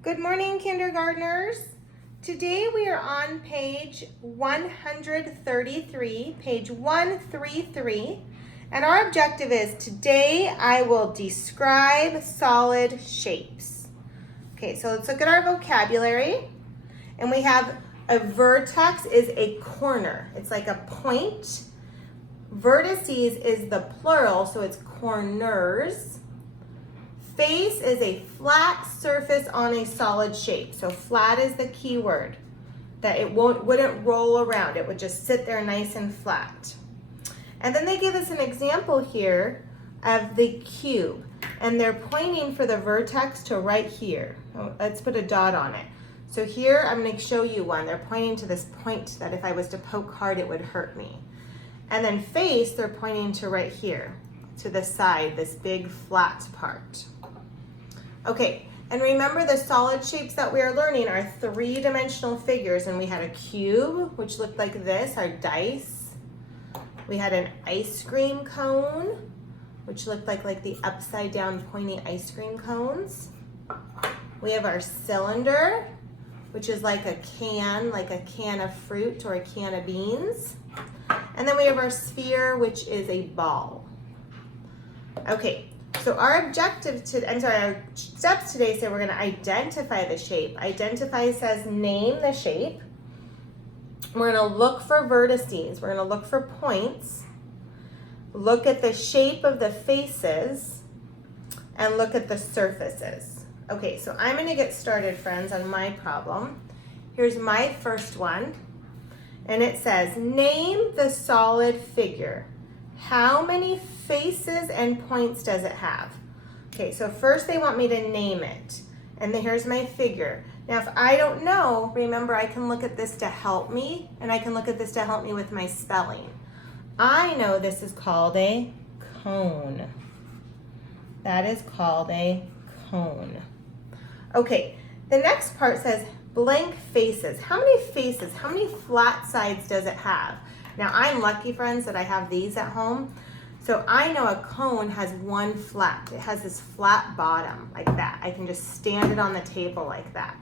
Good morning, kindergartners. Today we are on page 133, page 133, and our objective is today I will describe solid shapes. Okay, so let's look at our vocabulary, and we have a vertex is a corner. It's like a point. Vertices is the plural, so it's corners. Face is a flat surface on a solid shape. So flat is the key word, that it wouldn't roll around. It would just sit there nice and flat. And then they give us an example here of the cube. And they're pointing for the vertex to right here. Oh, let's put a dot on it. So here I'm going to show you one. They're pointing to this point that if I was to poke hard, it would hurt me. And then face, they're pointing to right here, to the side, this big flat part. Okay, and remember the solid shapes that we are learning are three-dimensional figures, and we had a cube, which looked like this, our dice. We had an ice cream cone, which looked like the upside down pointy ice cream cones. We have our cylinder, which is like a can of fruit or a can of beans. And then we have our sphere, which is a ball. Okay. So our steps today say we're going to identify the shape. Identify says name the shape. We're going to look for vertices. We're going to look for points. Look at the shape of the faces and look at the surfaces. Okay, so I'm going to get started, friends, on my problem. Here's my first one. And it says, name the solid figure. How many faces and points does it have? Okay, so first they want me to name it. And then here's my figure. Now, if I don't know, remember I can look at this to help me, and I can look at this to help me with my spelling. I know this is called a cone. That is called a cone. Okay, the next part says blank faces. How many faces, how many flat sides does it have? Now, I'm lucky, friends, that I have these at home. So I know a cone has one flat. It has this flat bottom like that. I can just stand it on the table like that.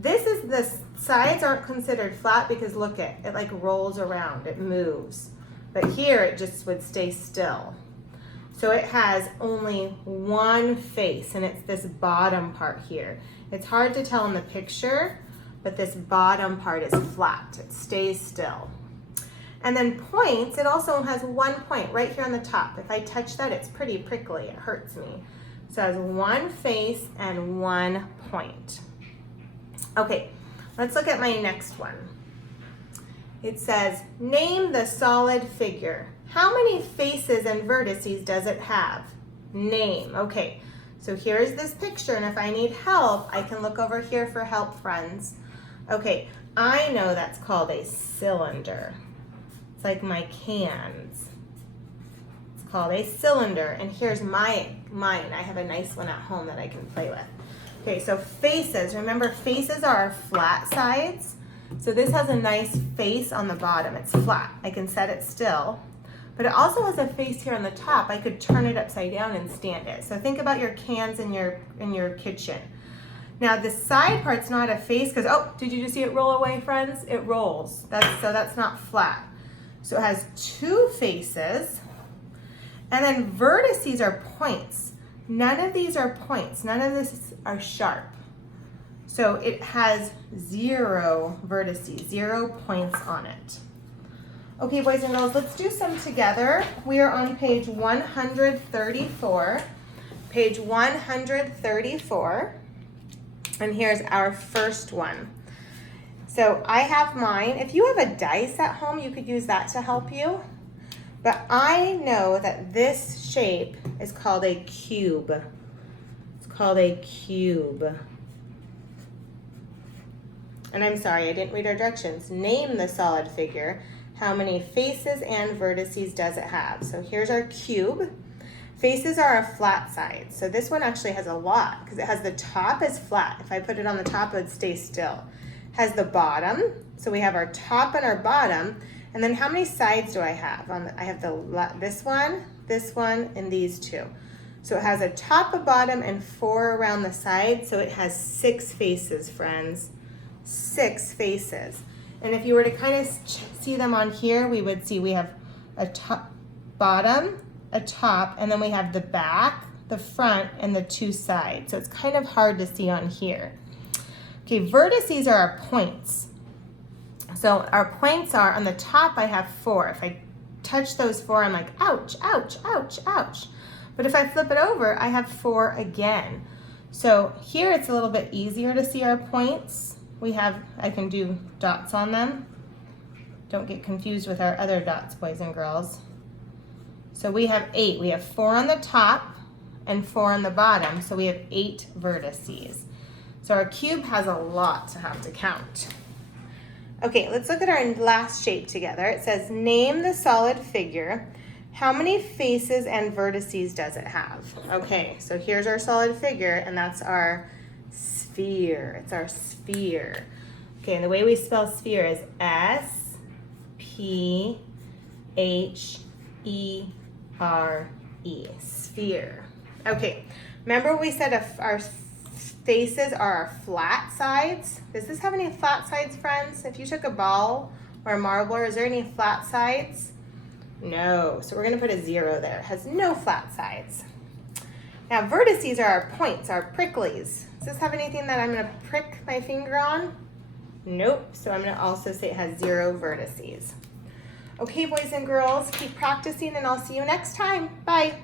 The sides aren't considered flat because look it like rolls around, it moves. But here it just would stay still. So it has only one face, and it's this bottom part here. It's hard to tell in the picture, but this bottom part is flat. It stays still. And then points, it also has one point right here on the top. If I touch that, it's pretty prickly, it hurts me. So it has one face and one point. Okay, let's look at my next one. It says, name the solid figure. How many faces and vertices does it have? Name, okay. So here's this picture, and if I need help, I can look over here for help, friends. Okay, I know that's called a cylinder. Like my cans. It's called a cylinder, and here's mine. I have a nice one at home that I can play with. Okay, so faces. Remember, faces are our flat sides. So this has a nice face on the bottom. It's flat. I can set it still, but it also has a face here on the top. I could turn it upside down and stand it. So think about your cans in your kitchen. Now the side part's not a face because did you just see it roll away, friends? It rolls. That's not flat. So it has two faces, and then vertices are points. None of these are points. None of this are sharp. So it has 0 vertices, 0 points on it. Okay, boys and girls, let's do some together. We are on page 134. Page 134, and here's our first one. So I have mine. If you have a dice at home, you could use that to help you. But I know that this shape is called a cube. It's called a cube. And I'm sorry, I didn't read our directions. Name the solid figure. How many faces and vertices does it have? So here's our cube. Faces are a flat side. So this one actually has a lot because it has the top is flat. If I put it on the top, it would stay still. Has the bottom, so we have our top and our bottom, and then how many sides do I have? I have this one, and these two. So it has a top, a bottom, and 4 around the side. So it has 6 faces, friends. 6 faces. And if you were to kind of see them on here, we would see we have a top, bottom, a top, and then we have the back, the front, and the 2 sides. So it's kind of hard to see on here. Okay, vertices are our points. So our points are, on the top I have 4. If I touch those 4, I'm like, ouch, ouch, ouch, ouch. But if I flip it over, I have 4 again. So here it's a little bit easier to see our points. I can do dots on them. Don't get confused with our other dots, boys and girls. So we have 8. We have 4 on the top and 4 on the bottom. So we have 8 vertices. So our cube has a lot to have to count. Okay, let's look at our last shape together. It says, name the solid figure. How many faces and vertices does it have? Okay, so here's our solid figure, and that's our sphere. It's our sphere. Okay, and the way we spell sphere is S-P-H-E-R-E, sphere. Okay, remember we said our faces are our flat sides? Does this have any flat sides, friends? If you took a ball or a marble, is there any flat sides? No, so we're gonna put a 0 there. It has no flat sides. Now vertices are our points, our pricklies. Does this have anything that I'm gonna prick my finger on? Nope, so I'm gonna also say it has 0 vertices. Okay, boys and girls, keep practicing and I'll see you next time. Bye.